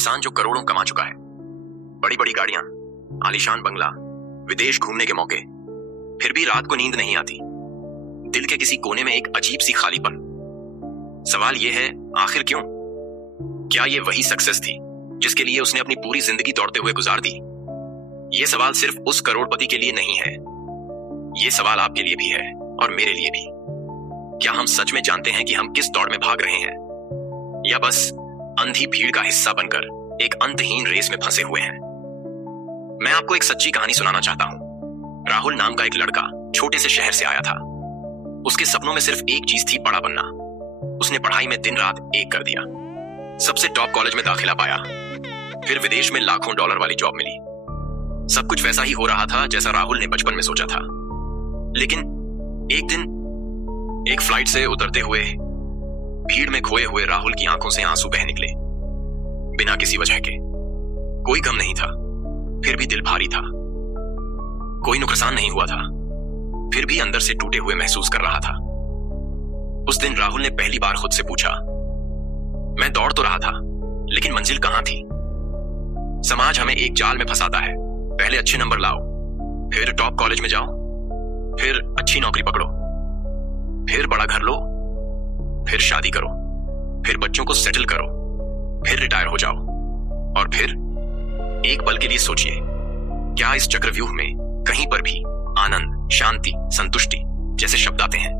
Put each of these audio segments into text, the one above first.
इंसान जो करोड़ों कमा चुका है, बड़ी बड़ी गाड़ियां, आलीशान बंगला, विदेश घूमने के मौके, फिर भी रात को नींद नहीं आती। दिल के किसी कोने में एक अजीब सी खालीपन। सवाल यह है, आखिर क्यों? क्या ये वही सक्सेस थी जिसके लिए उसने अपनी पूरी जिंदगी दौड़ते हुए गुजार दी? ये सवाल सिर्फ उस करोड़पति के लिए नहीं है, ये सवाल आपके लिए भी है और मेरे लिए भी। क्या हम सच में जानते हैं कि हम किस दौड़ में भाग रहे हैं, या बस अंधी भीड़ का हिस्सा बनकर एक अंतहीन रेस में फंसे हुए हैं? मैं आपको एक सच्ची कहानी सुनाना चाहता हूं। राहुल नाम का एक लड़का छोटे से शहर से आया था। उसके सपनों में सिर्फ एक चीज थी, बड़ा बनना। उसने पढ़ाई में दिन रात एक कर दिया, सबसे टॉप कॉलेज में दाखिला पाया, फिर विदेश में लाखों डॉलर वाली जॉब मिली। सब कुछ वैसा ही हो रहा था जैसा राहुल ने बचपन में सोचा था। लेकिन एक दिन एक फ्लाइट से उतरते हुए भीड़ में खोए हुए राहुल की आंखों से आंसू बह निकले, बिना किसी वजह के। कोई गम नहीं था, फिर भी दिल भारी था। कोई नुकसान नहीं हुआ था, फिर भी अंदर से टूटे हुए महसूस कर रहा था। उस दिन राहुल ने पहली बार खुद से पूछा, मैं दौड़ तो रहा था, लेकिन मंजिल कहां थी? समाज हमें एक जाल में फंसाता है। पहले अच्छे नंबर लाओ, फिर टॉप कॉलेज में जाओ, फिर अच्छी नौकरी पकड़ो, फिर बड़ा घर लो, फिर शादी करो, फिर बच्चों को सेटल करो, फिर रिटायर हो जाओ, और फिर एक पल के लिए सोचिए, क्या इस चक्रव्यूह में कहीं पर भी आनंद, शांति, संतुष्टि जैसे शब्द आते हैं?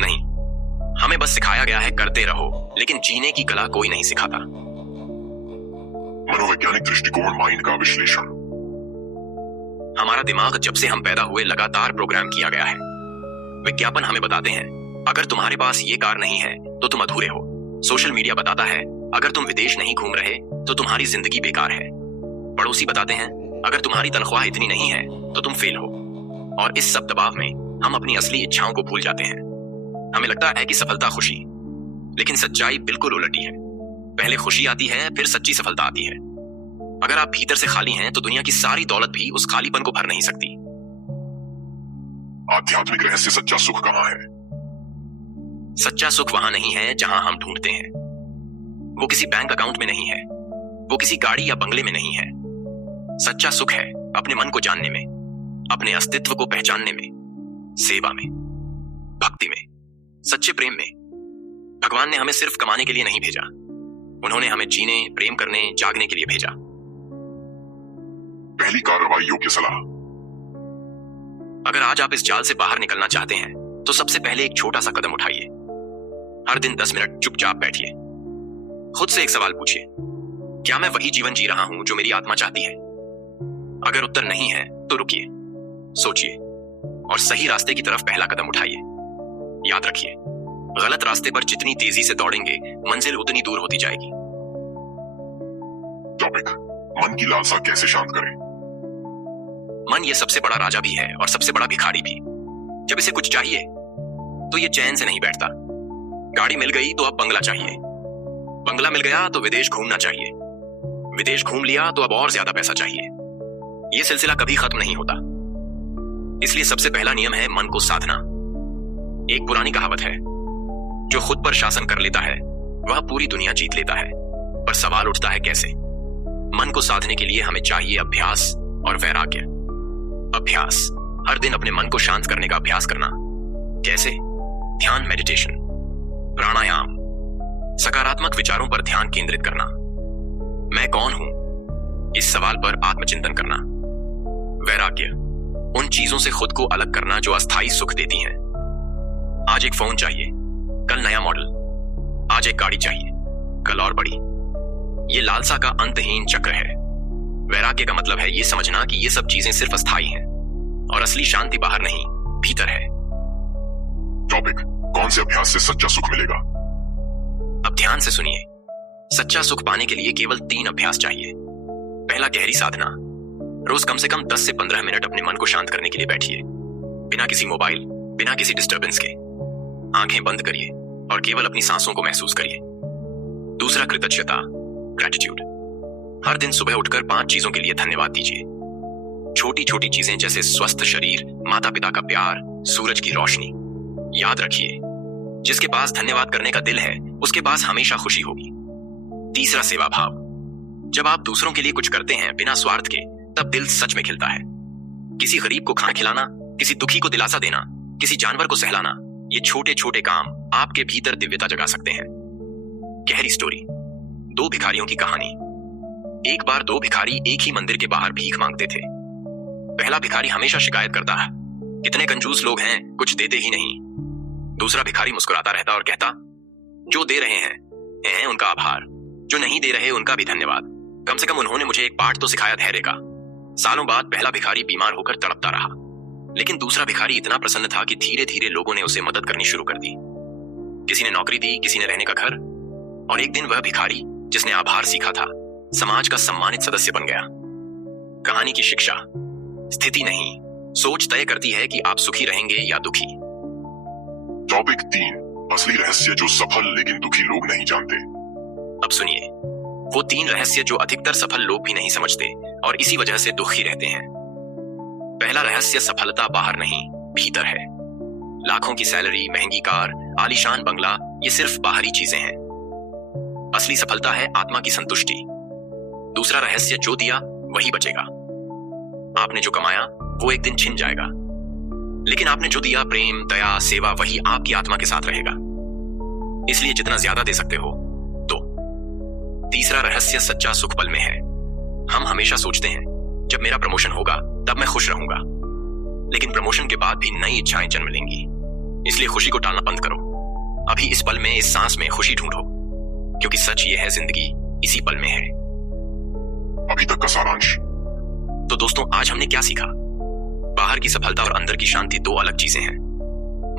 नहीं, हमें बस सिखाया गया है करते रहो, लेकिन जीने की कला कोई नहीं सिखाता। मनोवैज्ञानिक दृष्टिकोण, माइंड का विश्लेषण। हमारा दिमाग जब से हम पैदा हुए लगातार प्रोग्राम किया गया है। विज्ञापन हमें बताते हैं, अगर तुम्हारे पास ये कार नहीं है तो तुम अधूरे हो। सोशल मीडिया बताता है, अगर तुम विदेश नहीं घूम रहे तो तुम्हारी जिंदगी बेकार है। पड़ोसी बताते हैं, अगर तुम्हारी तनख्वाह इतनी नहीं है तो तुम फेल हो। और इस सब दबाव में हम अपनी असली इच्छाओं को भूल जाते हैं। हमें लगता है कि सफलता खुशी, लेकिन सच्चाई बिल्कुल उलटी है। पहले खुशी आती है, फिर सच्ची सफलता आती है। अगर आप भीतर से खाली हैं तो दुनिया की सारी दौलत भी उस खालीपन को भर नहीं सकती। आध्यात्मिक रहस्य, सच्चा सुख कहां है? सच्चा सुख वहां नहीं है जहां हम ढूंढते हैं। वो किसी बैंक अकाउंट में नहीं है, वो किसी गाड़ी या बंगले में नहीं है। सच्चा सुख है अपने मन को जानने में, अपने अस्तित्व को पहचानने में, सेवा में, भक्ति में, सच्चे प्रेम में। भगवान ने हमें सिर्फ कमाने के लिए नहीं भेजा, उन्होंने हमें जीने, प्रेम करने, जागने के लिए भेजा। पहली कार्रवाई योग्य सलाह। अगर आज आप इस जाल से बाहर निकलना चाहते हैं तो सबसे पहले एक छोटा सा कदम उठाइए। हर दिन 10 मिनट चुपचाप बैठिए। खुद से एक सवाल पूछिए, क्या मैं वही जीवन जी रहा हूं जो मेरी आत्मा चाहती है? अगर उत्तर नहीं है तो रुकिए, सोचिए और सही रास्ते की तरफ पहला कदम उठाइए। याद रखिए, गलत रास्ते पर जितनी तेजी से दौड़ेंगे मंजिल उतनी दूर होती जाएगी। टॉपिक, मन की लालसा कैसे शांत करें? मन ये सबसे बड़ा राजा भी है और सबसे बड़ा भिखारी भी। जब इसे कुछ चाहिए तो ये चैन से नहीं बैठता। गाड़ी मिल गई तो अब बंगला चाहिए, बंगला मिल गया तो विदेश घूमना चाहिए, विदेश घूम लिया तो अब और ज्यादा पैसा चाहिए। ये सिलसिला कभी खत्म नहीं होता। इसलिए सबसे पहला नियम है मन को साधना। एक पुरानी कहावत है, जो खुद पर शासन कर लेता है वह पूरी दुनिया जीत लेता है। पर सवाल उठता है कैसे? मन को साधने के लिए हमें चाहिए अभ्यास और वैराग्य। अभ्यास, हर दिन अपने मन को शांत करने का अभ्यास करना। कैसे? ध्यान, मेडिटेशन, प्राणायाम, सकारात्मक विचारों पर ध्यान केंद्रित करना। मैं कौन हूं, इस सवाल पर आत्मचिंतन करना। वैराग्य, उन चीजों से खुद को अलग करना जो अस्थायी सुख देती हैं। आज एक फोन चाहिए, कल नया मॉडल। आज एक गाड़ी चाहिए, कल और बड़ी। ये लालसा का अंतहीन चक्र है। वैराग्य का मतलब है ये समझना कि ये सब चीजें सिर्फ अस्थायी हैं और असली शांति बाहर नहीं, भीतर है। टॉपिक, कौन से अभ्यास से सच्चा सुख मिलेगा? अब ध्यान से सुनिए। सच्चा सुख पाने के लिए केवल 3 अभ्यास चाहिए। पहला, गहरी साधना। रोज कम से कम 10 से 15 मिनट अपने मन को शांत करने के लिए बैठिए, बिना किसी मोबाइल, बिना किसी डिस्टर्बेंस के। आंखें बंद करिए और केवल अपनी सांसों को महसूस करिए। दूसरा, कृतज्ञता, ग्रैटिट्यूड। हर दिन सुबह उठकर 5 चीजों के लिए धन्यवाद दीजिए। छोटी छोटी चीजें जैसे स्वस्थ शरीर, माता पिता का प्यार, सूरज की रोशनी। याद रखिए, जिसके पास धन्यवाद करने का दिल है उसके पास हमेशा खुशी होगी। तीसरा, सेवा भाव। जब आप दूसरों के लिए कुछ करते हैं बिना स्वार्थ के, तब दिल सच में खिलता है। किसी गरीब को खाना खिलाना, किसी दुखी को दिलासा देना, किसी जानवर को सहलाना, ये छोटे छोटे काम आपके भीतर दिव्यता जगा सकते हैं। गहरी स्टोरी। दो भिखारियों की कहानी। एक बार दो भिखारी एक ही मंदिर के बाहर भीख मांगते थे। पहला भिखारी हमेशा शिकायत करता है, कितने कंजूस लोग हैं, कुछ देते ही नहीं। दूसरा भिखारी मुस्कुराता रहता और कहता, जो दे रहे हैं उनका आभार, जो नहीं दे रहे उनका भी धन्यवाद। कम से कम उन्होंने मुझे एक पाठ तो सिखाया धैर्य का। सालों बाद पहला भिखारी बीमार होकर तड़पता रहा, लेकिन दूसरा भिखारी इतना प्रसन्न था कि धीरे धीरे लोगों ने उसे मदद करनी शुरू कर दी। किसी ने नौकरी दी, किसी ने रहने का घर, और एक दिन वह भिखारी जिसने आभार सीखा था, समाज का सम्मानित सदस्य बन गया। कहानी की शिक्षा। स्थिति नहीं, सोच तय करती है कि आप सुखी रहेंगे या दुखी। टॉपिक 3, असली रहस्य जो सफल लेकिन दुखी लोग नहीं जानते। अब सुनिए, वो 3 रहस्य जो अधिकतर सफल लोग भी नहीं समझते और इसी वजह से दुखी रहते हैं। पहला रहस्य, सफलता बाहर नहीं, भीतर है। लाखों की सैलरी, महंगी कार, आलीशान बंगला, ये सिर्फ बाहरी चीजें हैं। असली सफलता है आत्मा की संतुष्टि। दूसरा रहस्य, जो दिया वही बचेगा। आपने जो कमाया वो एक दिन छिन जाएगा, लेकिन आपने जो दिया, प्रेम, दया, सेवा, वही आपकी आत्मा के साथ रहेगा। इसलिए जितना ज्यादा दे सकते हो दो। तीसरा रहस्य, सच्चा सुख पल में है। हम हमेशा सोचते हैं, जब मेरा प्रमोशन होगा तब मैं खुश रहूंगा, लेकिन प्रमोशन के बाद भी नई इच्छाएं जन्म लेंगी। इसलिए खुशी को टालना बंद करो। अभी इस पल में, इस सांस में खुशी ढूंढो, क्योंकि सच ये है, जिंदगी इसी पल में है। अभी तक का सारांश। तो दोस्तों, आज हमने क्या सीखा? बाहर की सफलता और अंदर की शांति दो अलग चीजें हैं।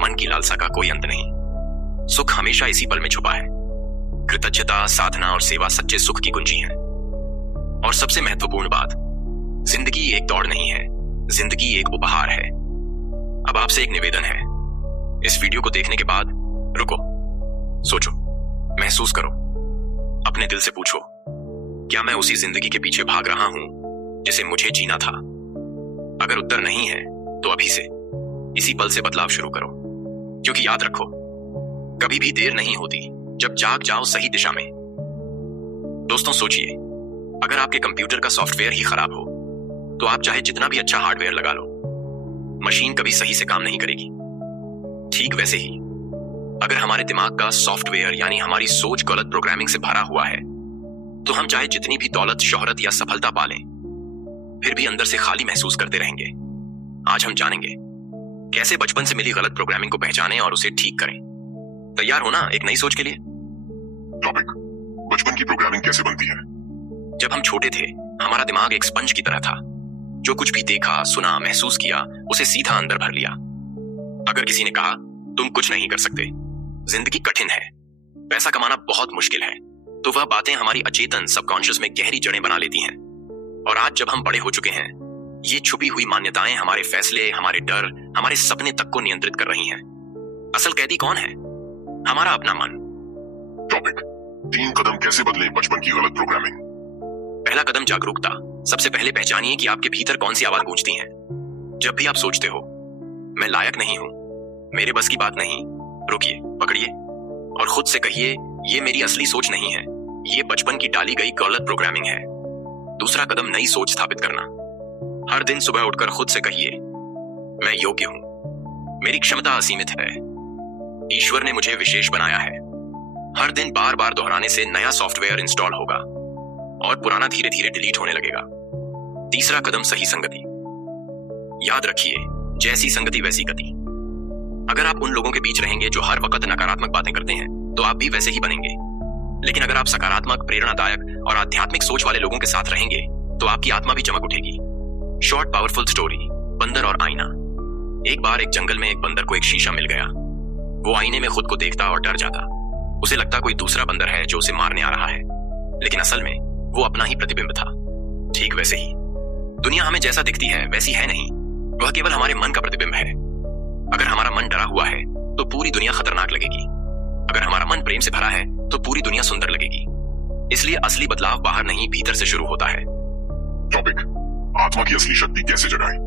मन की लालसा का कोई अंत नहीं। सुख हमेशा इसी पल में छुपा है। कृतज्ञता, साधना और सेवा सच्चे सुख की कुंजी है। और सबसे महत्वपूर्ण बात, जिंदगी एक दौड़ नहीं है, जिंदगी एक उपहार है। अब आपसे एक निवेदन है, इस वीडियो को देखने के बाद रुको, सोचो, महसूस करो, अपने दिल से पूछो, क्या मैं उसी जिंदगी के पीछे भाग रहा हूं जिसे मुझे जीना था? अगर उत्तर नहीं है तो अभी से, इसी पल से बदलाव शुरू करो। क्योंकि याद रखो, कभी भी देर नहीं होती जब जाग जाओ सही दिशा में। दोस्तों सोचिए, अगर आपके कंप्यूटर का सॉफ्टवेयर ही खराब हो तो आप चाहे जितना भी अच्छा हार्डवेयर लगा लो, मशीन कभी सही से काम नहीं करेगी। ठीक वैसे ही, अगर हमारे दिमाग का सॉफ्टवेयर यानी हमारी सोच गलत प्रोग्रामिंग से भरा हुआ है, तो हम चाहे जितनी भी दौलत, शोहरत या सफलता पालें, फिर भी अंदर से खाली महसूस करते रहेंगे। आज हम जानेंगे कैसे बचपन से मिली गलत प्रोग्रामिंग को पहचानें और उसे ठीक करें। तैयार हो ना एक नई सोच के लिए? टॉपिक, बचपन की प्रोग्रामिंग कैसे बनती है? जब हम छोटे थे, हमारा दिमाग एक स्पंज की तरह था। जो कुछ भी देखा, सुना, महसूस किया, उसे सीधा अंदर भर लिया। अगर किसी ने कहा तुम कुछ नहीं कर सकते, जिंदगी कठिन है, पैसा कमाना बहुत मुश्किल है, तो वह बातें हमारी अचेतन सबकॉन्शियस में गहरी जड़ें बना लेती हैं। और आज जब हम बड़े हो चुके हैं, ये छुपी हुई मान्यताएं हमारे फैसले, हमारे डर, हमारे सपने तक को नियंत्रित कर रही हैं। असल कैदी कौन है? हमारा अपना मन। टॉपिक, 3 कदम कैसे बदलें बचपन की गलत प्रोग्रामिंग। पहला कदम, जागरूकता। सबसे पहले पहचानिए कि आपके भीतर कौन सी आवाज गूंजती हैं। जब भी आप सोचते हो मैं लायक नहीं हूं, मेरे बस की बात नहीं, रुकिए, पकड़िए और खुद से कहिए, ये मेरी असली सोच नहीं है, ये बचपन की डाली गई गलत प्रोग्रामिंग है। दूसरा कदम, नई सोच स्थापित करना। हर दिन सुबह उठकर खुद से कहिए, मैं योग्य हूं, मेरी क्षमता असीमित है, ईश्वर ने मुझे विशेष बनाया है। हर दिन बार बार दोहराने से नया सॉफ्टवेयर इंस्टॉल होगा और पुराना धीरे धीरे डिलीट होने लगेगा। तीसरा कदम, सही संगति। याद रखिए, जैसी संगति वैसी गति। अगर आप उन लोगों के बीच रहेंगे जो हर वक्त नकारात्मक बातें करते हैं, तो आप भी वैसे ही बनेंगे। लेकिन अगर आप सकारात्मक, प्रेरणादायक और आध्यात्मिक सोच वाले लोगों के साथ रहेंगे, तो आपकी आत्मा भी चमक उठेगी। शॉर्ट पावरफुल स्टोरी, बंदर और आईना। एक बार एक जंगल में एक बंदर को एक शीशा मिल गया। वो आईने में खुद को देखता और डर जाता। उसे लगता कोई दूसरा बंदर है जो उसे मारने आ रहा है, लेकिन असल में वो अपना ही प्रतिबिंब था। ठीक वैसे ही, दुनिया हमें जैसा दिखती है वैसी है नहीं, वह केवल हमारे मन का प्रतिबिंब है। अगर हमारा मन डरा हुआ है तो पूरी दुनिया खतरनाक लगेगी। अगर हमारा मन प्रेम से भरा है तो पूरी दुनिया सुंदर लगेगी। इसलिए असली बदलाव बाहर नहीं, भीतर से शुरू होता है। टॉपिक, आत्मा की असली शक्ति कैसे जगाएं।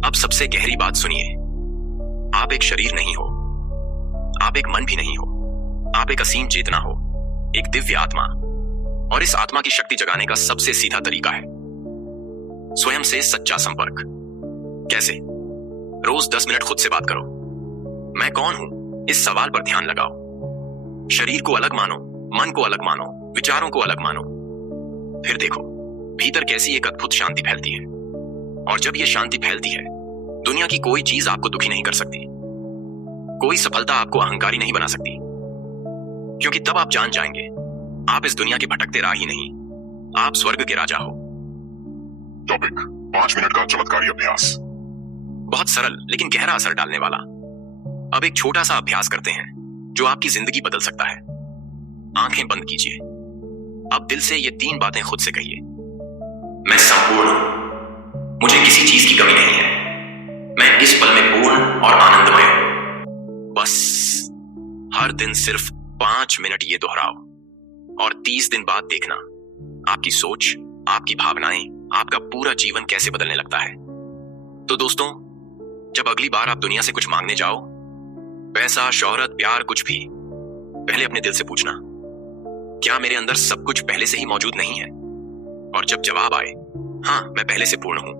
अब सबसे गहरी बात सुनिए, आप एक शरीर नहीं हो, आप एक मन भी नहीं हो, आप एक असीम चेतना हो, एक दिव्य आत्मा। और इस आत्मा की शक्ति जगाने का सबसे सीधा तरीका है स्वयं से सच्चा संपर्क। कैसे? रोज 10 मिनट खुद से बात करो। मैं कौन हूं, इस सवाल पर ध्यान लगाओ। शरीर को अलग मानो, मन को अलग मानो, विचारों को अलग मानो। फिर देखो भीतर कैसी एक अद्भुत शांति फैलती है। और जब यह शांति फैलती है, दुनिया की कोई चीज आपको दुखी नहीं कर सकती, कोई सफलता आपको अहंकारी नहीं बना सकती, क्योंकि तब आप जान जाएंगे आप इस दुनिया के भटकते राही नहीं, आप स्वर्ग के राजा हो। टॉपिक 5 मिनट का चमत्कारी अभ्यास। बहुत सरल लेकिन गहरा असर डालने वाला। अब एक छोटा सा अभ्यास करते हैं जो आपकी जिंदगी बदल सकता है। आंखें बंद कीजिए। अब दिल से ये 3 बातें खुद से कहिए। मैं संपूर्ण हूं, मुझे किसी चीज की कमी नहीं है, मैं इस पल में पूर्ण और आनंदमय हूं। बस हर दिन सिर्फ 5 मिनट ये दोहराओ और 30 दिन बाद देखना आपकी सोच, आपकी भावनाएं, आपका पूरा जीवन कैसे बदलने लगता है। तो दोस्तों, जब अगली बार आप दुनिया से कुछ मांगने जाओ, पैसा, शोहरत, प्यार, कुछ भी, पहले अपने दिल से पूछना, क्या मेरे अंदर सब कुछ पहले से ही मौजूद नहीं है? और जब जवाब आए, हाँ मैं पहले से पूर्ण हूं,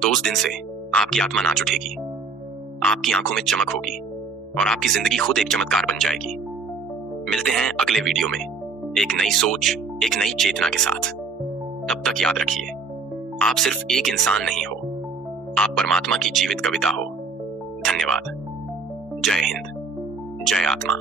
तो उस दिन से आपकी आत्मा नाच उठेगी, आपकी आंखों में चमक होगी और आपकी जिंदगी खुद एक चमत्कार बन जाएगी। मिलते हैं अगले वीडियो में एक नई सोच, एक नई चेतना के साथ। तब तक याद रखिए, आप सिर्फ एक इंसान नहीं हो, आप परमात्मा की जीवित कविता हो। धन्यवाद। जय हिंद, जय आत्मा।